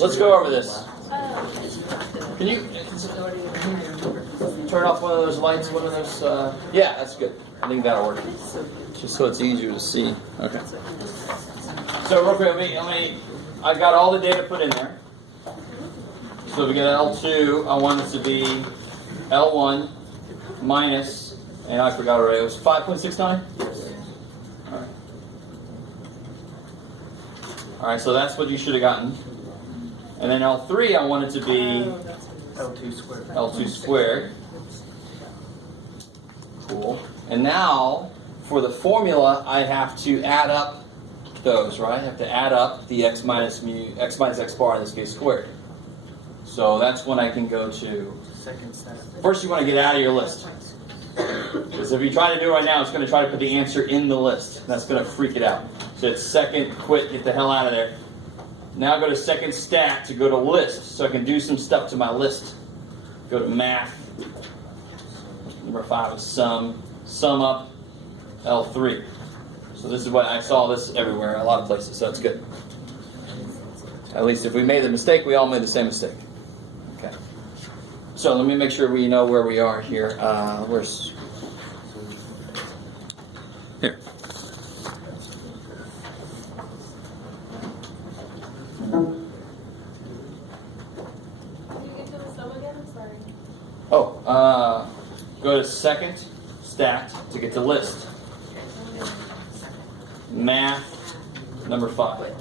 Let's go over this. Can you turn off one of those lights? One of those? Yeah, that's good. I think that'll work. Just so it's easier to see. Okay. So real quick, I got all the data put in there. So we get L2. I want it to be L1 minus, and I forgot already. It was 5.69. All right, so that's what you should have gotten. And then L3, I want it to be L2 squared. L2 squared. Cool. And now, for the formula, I have to add up those, right? I have to add up the x minus x bar, in this case, squared. So that's when I can go to Second step. First, you want to get out of your list. Because if you try to do it right now, it's going to try to put the answer in the list. That's going to freak it out. So it's second, quit, get the hell out of there. Now go to second stat to go to list, so I can do some stuff to my list. Go to math. Number 5 is sum up L3. So this is what I saw this everywhere, a lot of places, so it's good. At least if we made the mistake, we all made the same mistake. Okay. So let me make sure we know where we are here. Where's here? Oh, go to second stat to get to list. Math, number 5.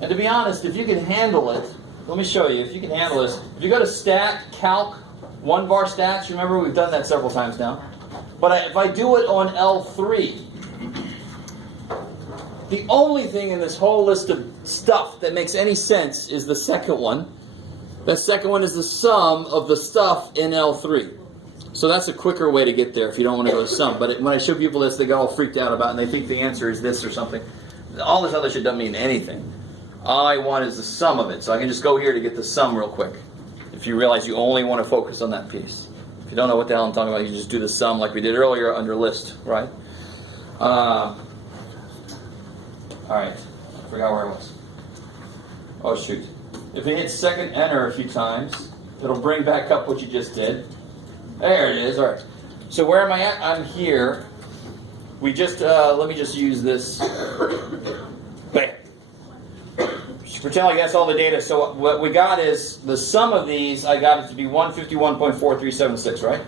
And to be honest, if you can handle it, let me show you. If you can handle this, if you go to stat, calc, 1-bar stats, remember we've done that several times now. But if I do it on L3, the only thing in this whole list of stuff that makes any sense is the second one. The second one is the sum of the stuff in L3. So that's a quicker way to get there if you don't want to go to sum. But when I show people this, they get all freaked out about it, and they think the answer is this or something. All this other shit doesn't mean anything. All I want is the sum of it. So I can just go here to get the sum real quick. If you realize you only want to focus on that piece. If you don't know what the hell I'm talking about, you just do the sum like we did earlier under list, right? All right. I forgot where I was. Oh, shoot. If you hit second enter a few times, it'll bring back up what you just did. There it is. All right. So where am I at? I'm here. We just, let me just use this. Bam. Pretend like that's all the data. So what we got is the sum of these, I got it to be 151.4376, right?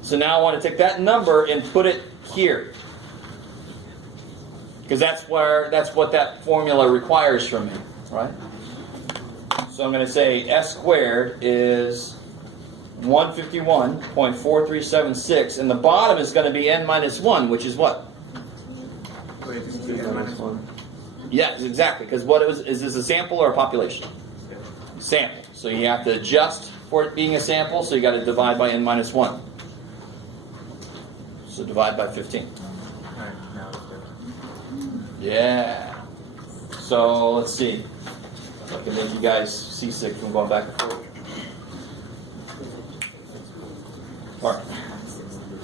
So now I want to take that number and put it here. Because that's what that formula requires from me, right? So I'm going to say S squared is 151.4376, and the bottom is going to be n minus 1, which is what? Wait, this is n minus 1. Yes, exactly. Because what is this a sample or a population? Sample. So you have to adjust for it being a sample, so you got to divide by n minus 1. So divide by 15. Alright, now it's good. Yeah. So let's see. I can make you guys seasick from going back and forth. All right.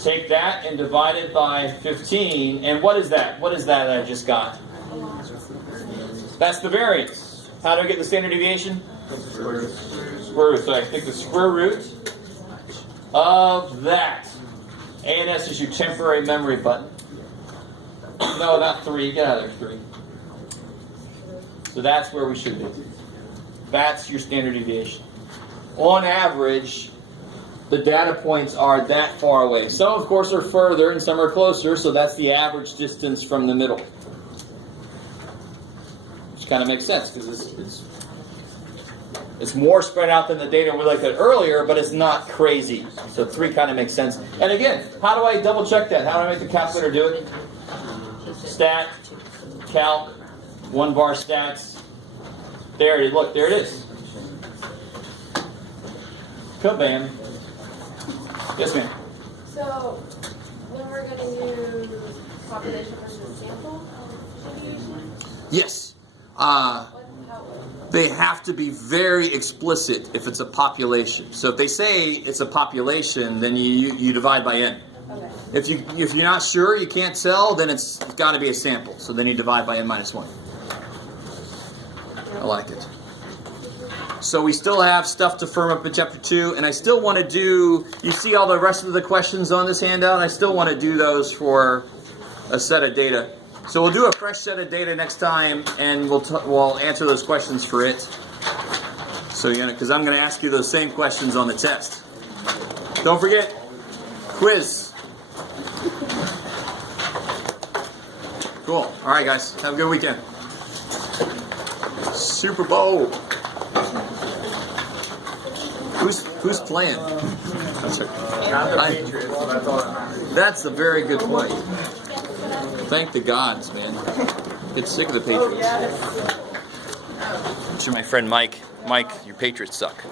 Take that and divide it by 15. And what is that? What is that I just got? That's the variance. How do I get the standard deviation? Square root. Square root. So I take the square root of that. ANS is your temporary memory button. No, not 3. Get out of there, 3. So that's where we should be. That's your standard deviation. On average, the data points are that far away. Some, of course, are further and some are closer, so that's the average distance from the middle. Which kind of makes sense, because it's more spread out than the data we looked at earlier, but it's not crazy. So 3 kind of makes sense. And again, how do I double check that? How do I make the calculator do it? Stat, calc, 1-bar stats. There it is. Look, there it is. Kabam. Yes, ma'am. So, when we're going to use population versus sample distribution? Yes. How they have to be very explicit if it's a population. So if they say it's a population, then you divide by n. Okay. If you're not sure, you can't tell, then it's got to be a sample. So then you divide by n minus 1. I like it. So we still have stuff to firm up in chapter 2, and I still want to do, you see all the rest of the questions on this handout? I still want to do those for a set of data. So we'll do a fresh set of data next time, and we'll answer those questions for it. So because I'm going to ask you those same questions on the test. Don't forget, quiz. Cool. All right, guys. Have a good weekend. Super Bowl. Who's playing? That's Not the Patriots, so that's all that matters. That's a very good point. Thank the gods, man. Get sick of the Patriots. I'm sure my friend Mike, your Patriots suck.